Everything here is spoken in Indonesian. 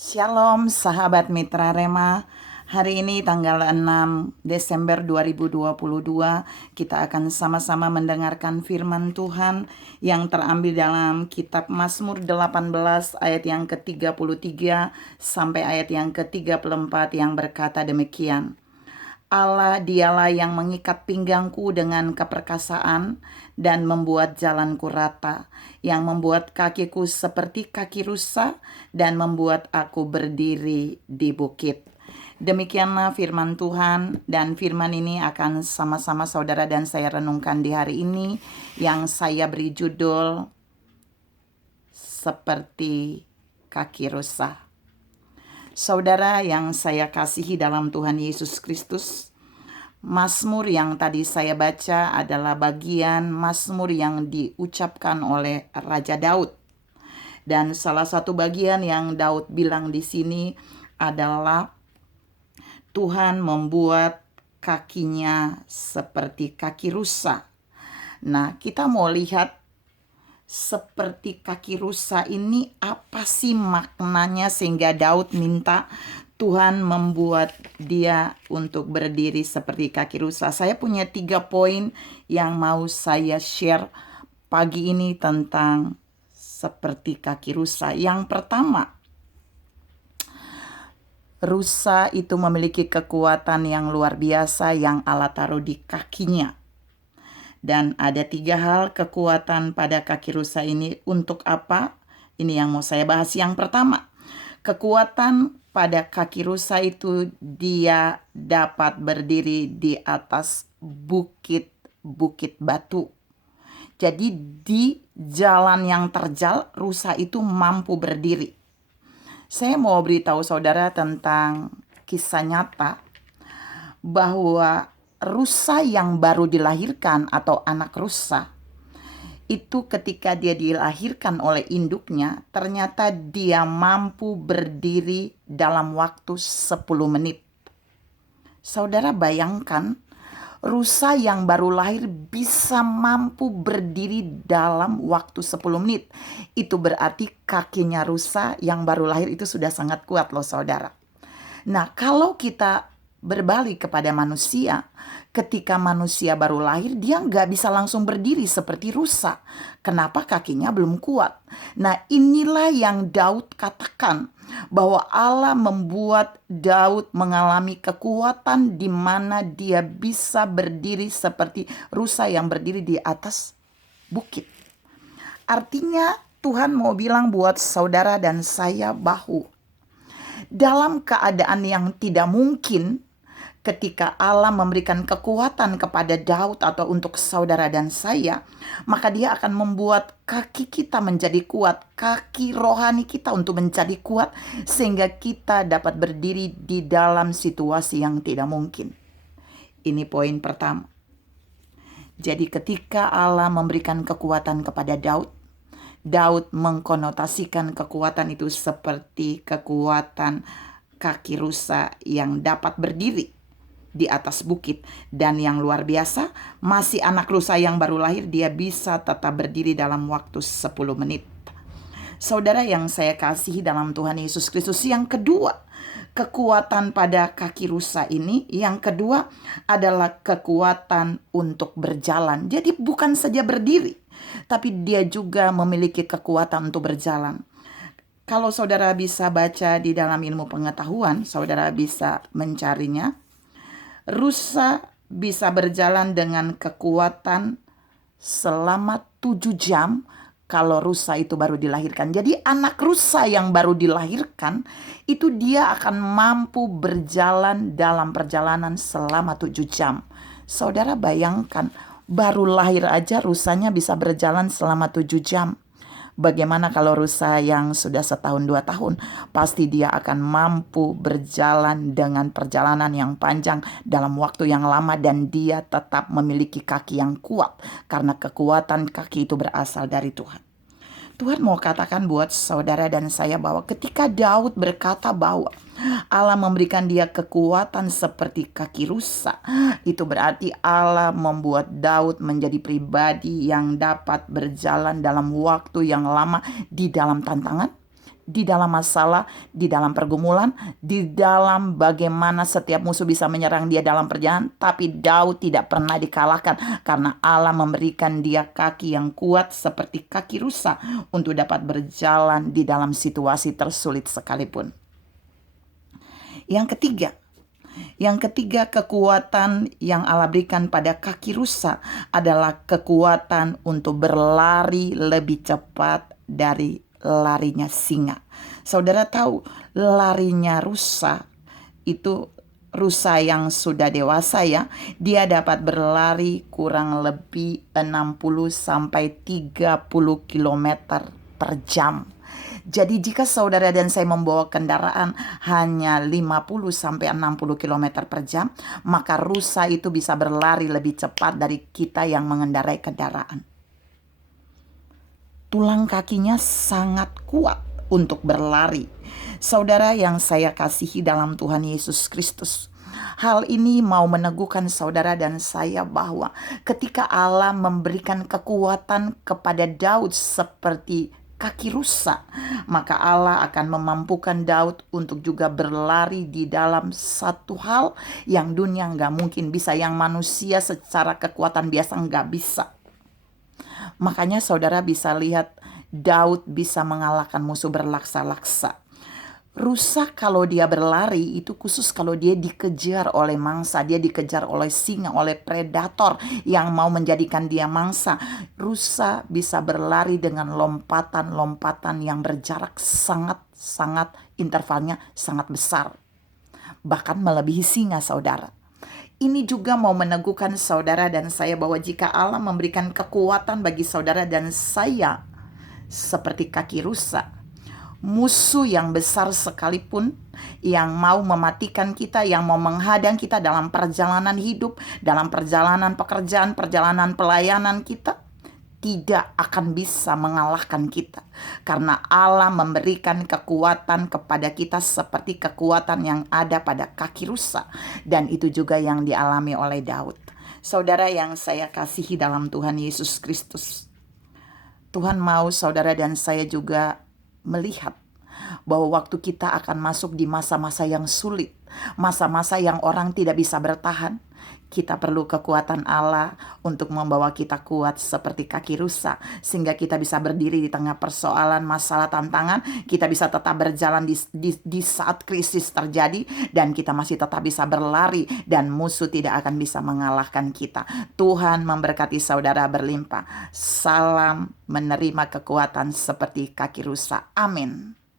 Shalom sahabat Mitra Rema. Hari ini tanggal 6 Desember 2022 kita akan sama-sama mendengarkan firman Tuhan yang terambil dalam kitab Mazmur 18 ayat yang ke-33 sampai ayat yang ke-34 yang berkata demikian. Allah dialah yang mengikat pinggangku dengan keperkasaan dan membuat jalanku rata, yang membuat kakiku seperti kaki rusa dan membuat aku berdiri di bukit. Demikianlah firman Tuhan, dan firman ini akan sama-sama saudara dan saya renungkan di hari ini yang saya beri judul seperti kaki rusa. Saudara yang saya kasihi dalam Tuhan Yesus Kristus, Mazmur yang tadi saya baca adalah bagian Mazmur yang diucapkan oleh Raja Daud. Dan salah satu bagian yang Daud bilang di sini adalah Tuhan membuat kakinya seperti kaki rusa. Nah, kita mau lihat seperti kaki rusa ini apa sih maknanya sehingga Daud minta Tuhan membuat dia untuk berdiri seperti kaki rusa. Saya punya 3 poin yang mau saya share pagi ini tentang seperti kaki rusa. Yang pertama, rusa itu memiliki kekuatan yang luar biasa yang Allah taruh di kakinya. Dan ada 3 hal kekuatan pada kaki rusa ini. Untuk apa? Ini yang mau saya bahas. Yang pertama, kekuatan pada kaki rusa itu dia dapat berdiri di atas bukit-bukit batu. Jadi di jalan yang terjal, rusa itu mampu berdiri. Saya mau beritahu saudara tentang kisah nyata bahwa rusa yang baru dilahirkan atau anak rusa itu ketika dia dilahirkan oleh induknya, ternyata dia mampu berdiri dalam waktu 10 menit. Saudara bayangkan, rusa yang baru lahir bisa mampu berdiri dalam waktu 10 menit. Itu berarti kakinya rusa yang baru lahir itu sudah sangat kuat loh saudara. Nah, kalau kita berbalik kepada manusia, ketika manusia baru lahir, dia nggak bisa langsung berdiri seperti rusa. Kenapa? Kakinya belum kuat. Nah, inilah yang Daud katakan, bahwa Allah membuat Daud mengalami kekuatan di mana dia bisa berdiri seperti rusa yang berdiri di atas bukit. Artinya Tuhan mau bilang buat saudara dan saya bahwa dalam keadaan yang tidak mungkin, ketika Allah memberikan kekuatan kepada Daud atau untuk saudara dan saya, maka dia akan membuat kaki kita menjadi kuat, kaki rohani kita untuk menjadi kuat, sehingga kita dapat berdiri di dalam situasi yang tidak mungkin. Ini poin pertama. Jadi ketika Allah memberikan kekuatan kepada Daud, Daud mengkonotasikan kekuatan itu seperti kekuatan kaki rusa yang dapat berdiri di atas bukit. Dan yang luar biasa, masih anak rusa yang baru lahir, dia bisa tetap berdiri dalam waktu 10 menit. Saudara yang saya kasihi dalam Tuhan Yesus Kristus, yang kedua, kekuatan pada kaki rusa ini, yang kedua adalah kekuatan untuk berjalan. Jadi bukan saja berdiri, tapi dia juga memiliki kekuatan untuk berjalan. Kalau saudara bisa baca di dalam ilmu pengetahuan, saudara bisa mencarinya. Rusa bisa berjalan dengan kekuatan selama 7 jam kalau rusa itu baru dilahirkan. Jadi anak rusa yang baru dilahirkan itu dia akan mampu berjalan dalam perjalanan selama 7 jam. Saudara bayangkan, baru lahir aja rusanya bisa berjalan selama 7 jam. Bagaimana kalau rusa yang sudah 1-2 tahun? Pasti dia akan mampu berjalan dengan perjalanan yang panjang dalam waktu yang lama, dan dia tetap memiliki kaki yang kuat karena kekuatan kaki itu berasal dari Tuhan. Tuhan mau katakan buat saudara dan saya bahwa ketika Daud berkata bahwa Allah memberikan dia kekuatan seperti kaki rusa, itu berarti Allah membuat Daud menjadi pribadi yang dapat berjalan dalam waktu yang lama di dalam tantangan, di dalam masalah, di dalam pergumulan, di dalam bagaimana setiap musuh bisa menyerang dia dalam perjalanan. Tapi Daud tidak pernah dikalahkan karena Allah memberikan dia kaki yang kuat seperti kaki rusa untuk dapat berjalan di dalam situasi tersulit sekalipun. Yang ketiga, kekuatan yang Allah berikan pada kaki rusa adalah kekuatan untuk berlari lebih cepat dari larinya singa. Saudara tahu, larinya rusa itu, rusa yang sudah dewasa ya, dia dapat berlari kurang lebih 60 sampai 30 km per jam. Jadi jika saudara dan saya membawa kendaraan hanya 50 sampai 60 km per jam, maka rusa itu bisa berlari lebih cepat dari kita yang mengendarai kendaraan. Tulang kakinya sangat kuat untuk berlari. Saudara yang saya kasihi dalam Tuhan Yesus Kristus, hal ini mau meneguhkan saudara dan saya bahwa ketika Allah memberikan kekuatan kepada Daud seperti kaki rusa, maka Allah akan memampukan Daud untuk juga berlari di dalam satu hal yang dunia nggak mungkin bisa, yang manusia secara kekuatan biasa nggak bisa. Makanya saudara bisa lihat Daud bisa mengalahkan musuh berlaksa-laksa. Rusa kalau dia berlari itu khusus kalau dia dikejar oleh mangsa, dia dikejar oleh singa, oleh predator yang mau menjadikan dia mangsa. Rusa bisa berlari dengan lompatan-lompatan yang berjarak sangat intervalnya sangat besar. Bahkan melebihi singa, saudara. Ini juga mau meneguhkan saudara dan saya bahwa jika Allah memberikan kekuatan bagi saudara dan saya seperti kaki rusa, musuh yang besar sekalipun yang mau mematikan kita, yang mau menghadang kita dalam perjalanan hidup, dalam perjalanan pekerjaan, perjalanan pelayanan kita, tidak akan bisa mengalahkan kita. Karena Allah memberikan kekuatan kepada kita seperti kekuatan yang ada pada kaki rusa. Dan itu juga yang dialami oleh Daud. Saudara yang saya kasihi dalam Tuhan Yesus Kristus, Tuhan mau saudara dan saya juga melihat bahwa waktu kita akan masuk di masa-masa yang sulit, masa-masa yang orang tidak bisa bertahan, kita perlu kekuatan Allah untuk membawa kita kuat seperti kaki rusa, sehingga kita bisa berdiri di tengah persoalan, masalah, tantangan. Kita bisa tetap berjalan di saat krisis terjadi, dan kita masih tetap bisa berlari, dan musuh tidak akan bisa mengalahkan kita. Tuhan memberkati saudara berlimpah. Salam menerima kekuatan seperti kaki rusa. Amin.